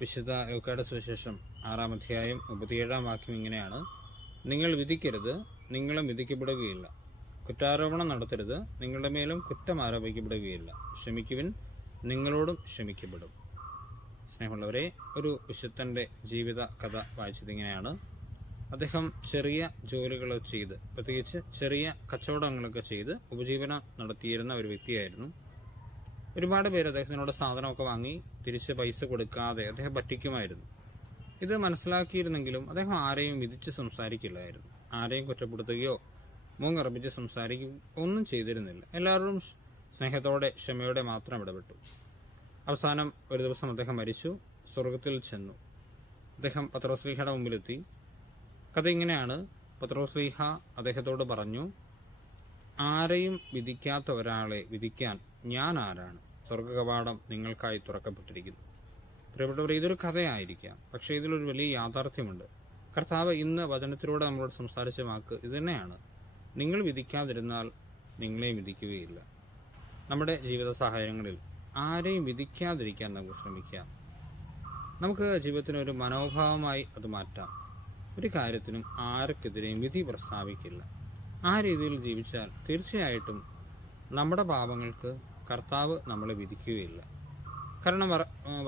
വിശുദ്ധ ലൂക്കായുടെ സുവിശേഷം 6-ാം അധ്യായം 37-ാം വാക്യം ഇങ്ങനെയാണ്: നിങ്ങൾ വിധിക്കരുത്, നിങ്ങളും വിധിക്കപ്പെടുകയില്ല. കുറ്റാരോപണം നടത്തരുത്, നിങ്ങളുടെ മേലും കുറ്റം ആരോപിക്കപ്പെടുകയില്ല. ക്ഷമിക്കുവിൻ, നിങ്ങളോടും ക്ഷമിക്കപ്പെടും. സ്നേഹമുള്ളവരെ, ഒരു വിശുദ്ധന്റെ ജീവിത കഥ വായിച്ചതിങ്ങനെയാണ്. അദ്ദേഹം ചെറിയ ജോലികൾ ചെയ്ത്, പ്രത്യേകിച്ച് ചെറിയ കച്ചവടങ്ങളൊക്കെ ചെയ്ത് ഉപജീവനം നടത്തിയിരുന്ന ഒരു വ്യക്തിയായിരുന്നു. ഒരുപാട് പേര് അദ്ദേഹത്തിനോട് സാധനമൊക്കെ വാങ്ങി തിരിച്ച് പൈസ കൊടുക്കാതെ അദ്ദേഹം പറ്റിക്കുമായിരുന്നു. ഇത് മനസ്സിലാക്കിയിരുന്നെങ്കിലും അദ്ദേഹം ആരെയും വിധിച്ച് സംസാരിക്കില്ലായിരുന്നു. ആരെയും കുറ്റപ്പെടുത്തുകയോ മൂങ്ങറപ്പിച്ച് സംസാരിക്കുകയോ ഒന്നും ചെയ്തിരുന്നില്ല. എല്ലാവരും സ്നേഹത്തോടെ ക്ഷമയോടെ മാത്രം ഇടപെട്ടു. അവസാനം ഒരു ദിവസം അദ്ദേഹം മരിച്ചു, സ്വർഗത്തിൽ ചെന്നു. അദ്ദേഹം പത്രോസ്ലീഹയുടെ മുമ്പിലെത്തി. കഥ ഇങ്ങനെയാണ്: പത്രോസ്ലീഹ അദ്ദേഹത്തോട് പറഞ്ഞു, ആരെയും വിധിക്കാത്ത ഒരാളെ വിധിക്കാൻ ഞാൻ ആരാണ്? സ്വർഗകവാടം നിങ്ങൾക്കായി തുറക്കപ്പെട്ടിരിക്കുന്നു. പ്രിയപ്പെട്ടവർ, ഇതൊരു കഥയായിരിക്കാം, പക്ഷേ ഇതിലൊരു വലിയ യാഥാർത്ഥ്യമുണ്ട്. കർത്താവ് ഇന്ന് വചനത്തിലൂടെ നമ്മളോട് സംസാരിച്ച വാക്ക് ഇത് തന്നെയാണ്: നിങ്ങൾ വിധിക്കാതിരുന്നാൽ നിങ്ങളെയും വിധിക്കുകയില്ല. നമ്മുടെ ജീവിത സാഹചര്യങ്ങളിൽ ആരെയും വിധിക്കാതിരിക്കാൻ നമുക്ക് ശ്രമിക്കാം. നമുക്ക് ജീവിതത്തിനൊരു മനോഭാവമായി അത് മാറ്റാം. ഒരു കാര്യത്തിനും ആർക്കെതിരെയും വിധി പ്രസ്താവിക്കില്ല. ആ രീതിയിൽ ജീവിച്ചാൽ തീർച്ചയായിട്ടും നമ്മുടെ പാപങ്ങൾക്ക് കർത്താവ് നമ്മളെ വിധിക്കുകയില്ല. കാരണം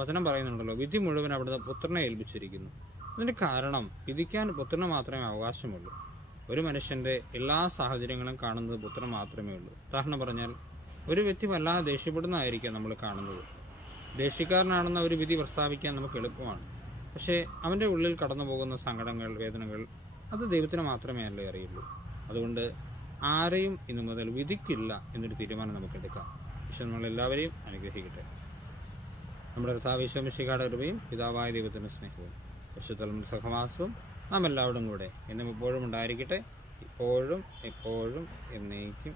വചനം പറയുന്നുണ്ടല്ലോ, വിധി മുഴുവൻ അവിടുന്ന് പുത്രനെ ഏൽപ്പിച്ചിരിക്കുന്നു. അതിന്റെ കാരണം വിധിക്കാൻ പുത്രന് മാത്രമേ അവകാശമുള്ളൂ. ഒരു മനുഷ്യന്റെ എല്ലാ സാഹചര്യങ്ങളും കാണുന്നത് പുത്രൻ മാത്രമേ ഉള്ളൂ. ഉദാഹരണം പറഞ്ഞാൽ, ഒരു വ്യക്തി വല്ലാതെ ദേഷ്യപ്പെടുന്നതായിരിക്കാം നമ്മൾ കാണുന്നത്. ദേഷ്യക്കാരനാണെന്ന ഒരു വിധി പ്രസ്താവിക്കാൻ നമുക്ക് എളുപ്പമാണ്. പക്ഷേ അവന്റെ ഉള്ളിൽ കടന്നു പോകുന്ന സങ്കടങ്ങൾ, വേദനകൾ, അത് ദൈവത്തിന് മാത്രമേ അല്ലേ അറിയുള്ളൂ. അതുകൊണ്ട് ആരെയും ഇന്നു മുതൽ വിധിക്കില്ല എന്നൊരു തീരുമാനം നമുക്ക് എടുക്കാം. ഈശോ നമ്മളെല്ലാവരെയും അനുഗ്രഹിക്കട്ടെ. നമ്മുടെ കർത്താവ് ഈശോ മിശിഹായുടെ കൃപയും പിതാവായ ദൈവത്തിന്റെ സ്നേഹവും വിശുദ്ധ സഹവാസവും നാം എല്ലാവരും കൂടെ എന്നും എപ്പോഴും ഉണ്ടായിരിക്കട്ടെ, ഇപ്പോഴും എപ്പോഴും എന്നേക്കും.